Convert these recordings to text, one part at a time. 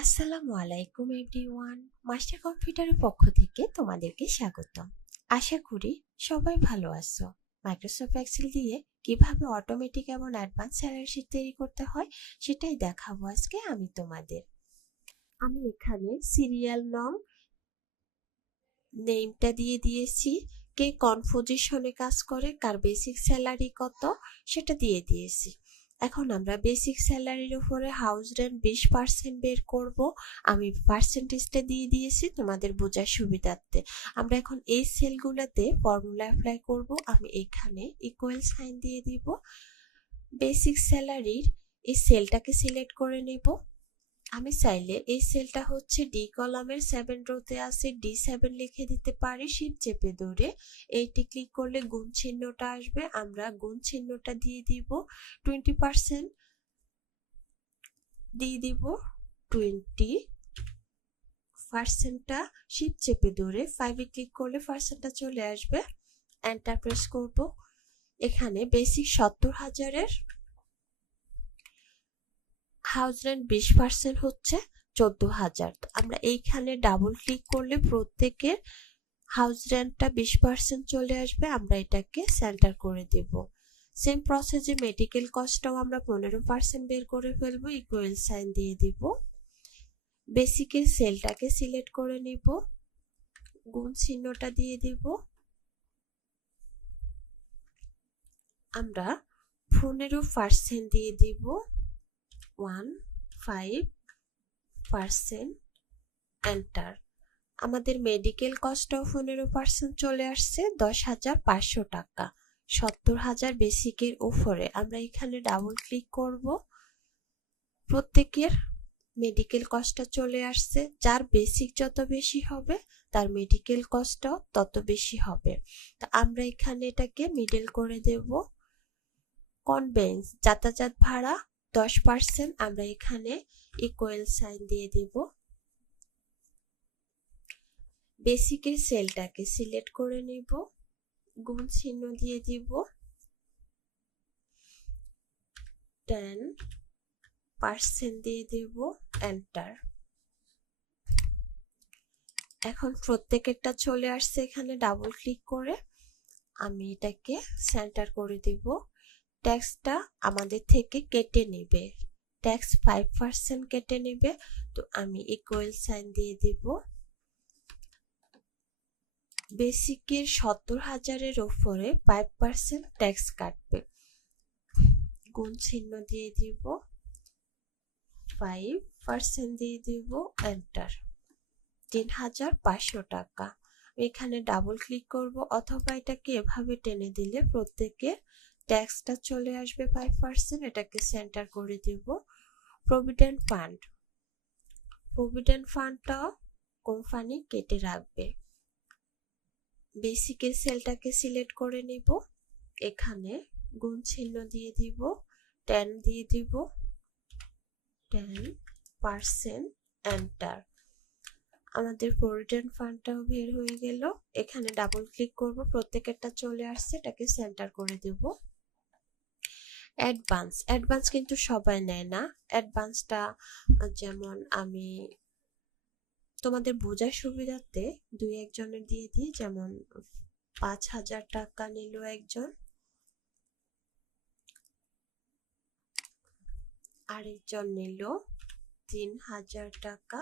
আসসালামু আলাইকুম everyone. Master কম্পিউটারের পক্ষ থেকে তোমাদেরকে স্বাগতম। আশা করি সবাই ভালো আছো। মাইক্রোসফট এক্সেল দিয়ে কিভাবে অটোমেটিক এবং অ্যাডভান্স স্যালারি শীট তৈরি করতে হয় সেটাই দেখাবো আজকে আমি তোমাদের। আমি এখানে সিরিয়াল নং নেমটা দিয়ে দিয়েছি, কে কোন পজিশনে কাজ করে, কার বেসিক স্যালারি কত সেটা দিয়ে দিয়েছি। এখন আমরা বেসিক স্যালারির উপরে হাউস রেন্ট 20% বের করব। আমি পার্সেন্টেজটা দিয়ে দিয়েছি তোমাদের বোঝার সুবিধার্থে। আমরা এখন এই সেলগুলোতে ফর্মুলা অ্যাপ্লাই করব। আমি এখানে ইকুয়াল সাইন দিয়ে দিব। বেসিক স্যালারির এই সেলটাকে সিলেক্ট করে নেব। আমি চাইলে এই সেলটা হচ্ছে ডি কলামের 7 রোতে আছে, D7 লিখে দিতে পারি। শিফট চেপে ধরে এইটি ক্লিক করলে গুণ চিহ্নটা আসবে, আমরা গুণ চিহ্নটা দিয়ে দিব। 20% দিয়ে দিব। 20%টা শিফট চেপে ধরে 5 এ ক্লিক করলে পার্সেন্টটা চলে আসবে। এন্টার প্রেস করব। এখানে বেসিক 70,000-এর হাউস রেন্ট 20% হচ্ছে 14,000। আমরা এইখানে ডাবল ক্লিক করলে প্রত্যেকের হাউস রেন্টটা 20% চলে আসবে। আমরা এটাকে সেন্টার করে দেব। সেম প্রসেসে মেডিকেল কস্টটাও আমরা 15% বের করে ফেলবো। ইকুয়াল সাইন দিয়ে দিব। বেসিকের সেলটাকে সিলেক্ট করে নিব, গুণ চিহ্নটা দিয়ে দিব। আমরা 15% দিয়ে দিব। 15% এন্টার। আমাদের মেডিকেল কস্টও 15% চলে আসছে, 10,500 টাকা। 70,000 বেসিকের উপরে আমরা এখানে ডাবল ক্লিক করব। প্রত্যেকের মেডিকেল কস্টটা চলে আসছে। যার বেসিক যত বেশি হবে তার মেডিকেল কস্টও তত বেশি হবে। তো আমরা এখানে এটাকে মিডল করে দেব। কনভেন্স যাতায়াত ভাড়া 10%, আমরা এখানে ইকুয়াল সাইন দিয়ে দেব। বেসিকের সেলটাকে সিলেক্ট করে নেব, গুণ চিহ্ন দিয়ে দিব। 10% দিয়ে দেব। এন্টার। এখন প্রত্যেকেরটা চলে আসছে। এখানে ডাবল ক্লিক করে আমি এটাকে সেন্টার করে দিব। ট্যাক্সটা আমাদের থেকে কেটে নেবে, ট্যাক্স 5% কেটে নেবে। তো আমি ইকুয়াল সাইন দিয়ে দিব। বেসিকের 70,000-এর উপরে 5% ট্যাক্স কাটবে। গুণ চিহ্ন দিয়ে দিব। 5% দিয়ে দিব। এন্টার। 3,500 টাকা। এখানে ডাবল ক্লিক করব, অথবা এটাকে এভাবে টেনে দিলে প্রত্যেকে ট্যাক্সটা চলে আসবে 5%। এটাকে সেন্টার করে দিব। প্রভিডেন্ট ফান্ড, প্রভিডেন্ট ফান্ডটাও কোম্পানি কেটে রাখবে। বেসিকের সেলটাকে সিলেক্ট করে নিব। এখানে গুণ চিহ্ন দিয়ে দিব। 10 দিয়ে দিব। 10% এন্টার। আমাদের প্রভিডেন্ট ফান্ডটাও বের হয়ে গেল। এখানে ডাবল ক্লিক করব, প্রত্যেকেরটা চলে আসছে, এটাকে সেন্টার করে দেব। অ্যাডভান্স, অ্যাডভান্স কিন্তু সবাই নেয় না। অ্যাডভান্সটা যেমন আমি তোমাদের বোঝার সুবিধার্থে দুই একজনের দিয়ে দিই। যেমন 5,000 টাকা নিল একজন, আরেকজন নিল 3,000 টাকা।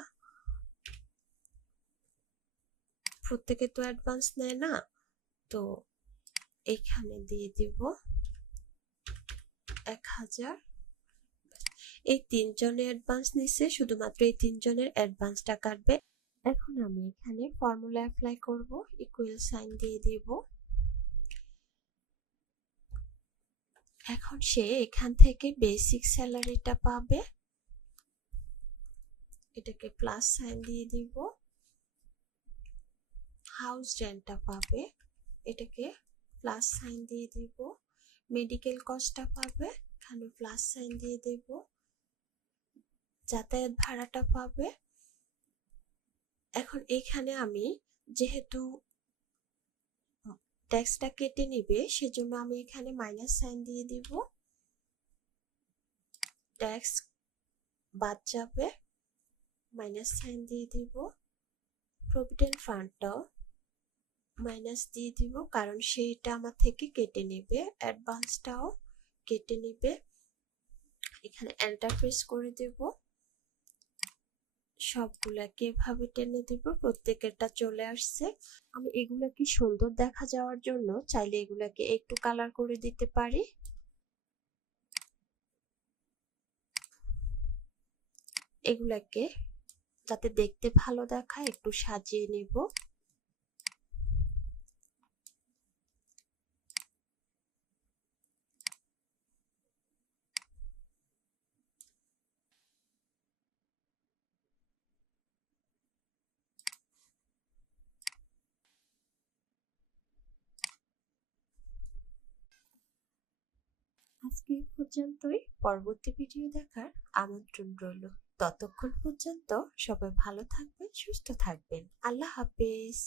প্রত্যেকে তো অ্যাডভান্স নেয় না, তো এখানে দিয়ে দিব 1,000। এই 3 জনের অ্যাডভান্স নিচ্ছে, শুধুমাত্র এই 3 জনের অ্যাডভান্সটা কাটবে। এখন আমি এখানে ফর্মুলা অ্যাপ্লাই করব, ইকুয়াল সাইন দিয়ে দিব। এখন সে এখান থেকে বেসিক স্যালারিটা পাবে, এটাকে প্লাস সাইন দিয়ে দিব। হাউস রেন্টটা পাবে, এটাকে প্লাস সাইন দিয়ে দিব। মেডিকেল কস্টটা পাবে, এখানে প্লাস সাইন দিয়ে দেব। যাতায়াত ভাড়াটা পাবে। এখন এখানে আমি যেহেতু ট্যাক্সটা কেটে নিবে সেজন্য আমি এখানে মাইনাস সাইন দিয়ে দিব। ট্যাক্স বাদ যাবে। মাইনাস সাইন দিয়ে দিব। প্রভিডেন্ট ফান্ডটাও মাইনাস দিয়ে দিব, কারণ সেটা আমার থেকে কেটে নেবে। অ্যাডভান্সটাও কেটে নেবে। এখানে এন্টার প্রেস করে দেব। সবগুলাকে এভাবে টেনে দিব, প্রত্যেকেরটা চলে আসছে। আমি এগুলাকে সুন্দর দেখা যাওয়ার জন্য চাইলে এগুলাকে একটু কালার করে দিতে পারি। এগুলাকে যাতে দেখতে ভালো দেখায় একটু সাজিয়ে নেব। আজকে এই পর্যন্তই। পরবর্তী ভিডিও দেখার আমন্ত্রণ রইল। ততক্ষণ পর্যন্ত সবাই ভালো থাকবেন, সুস্থ থাকবেন। আল্লাহ হাফেজ।